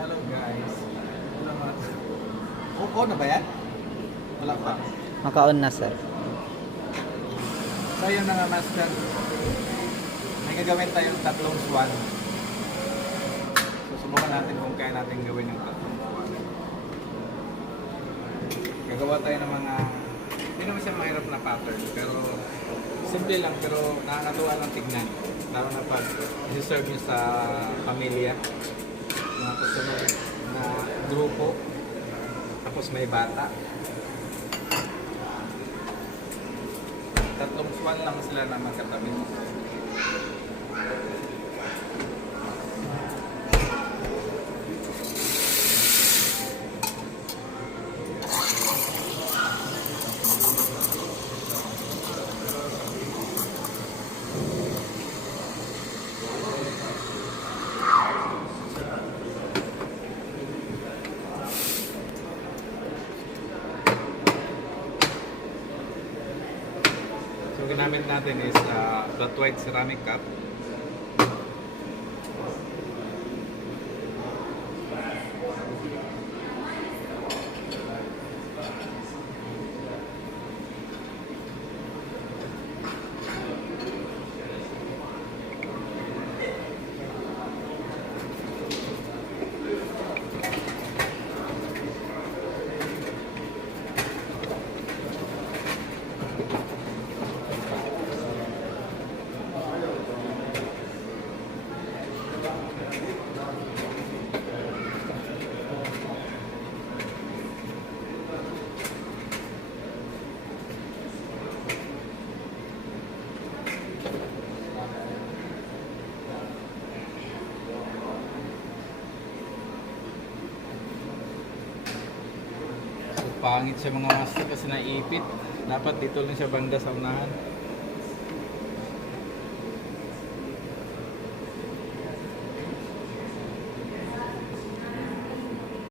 Hello guys. Salamat. Oo na ba yan? Wala pa. Naka-on na, sir. So yun na nga master. May gagawin tayong tatlong swan. So subukan natin kung kaya natin gawin yung tatlong swan. Gagawa tayo ng mga, hindi naman siya mahirap na pattern, pero simple lang, pero nakakatuwa lang tignan. Lalo na pag i-serve nyo sa pamilya, mga customer na grupo, tapos may bata. Tatlong swan lang sila na magkatabi. So ginamit natin is flat white ceramic cup. Pangit siya mga master kasi naipit. Dapat dito lang siya banda sa unahan.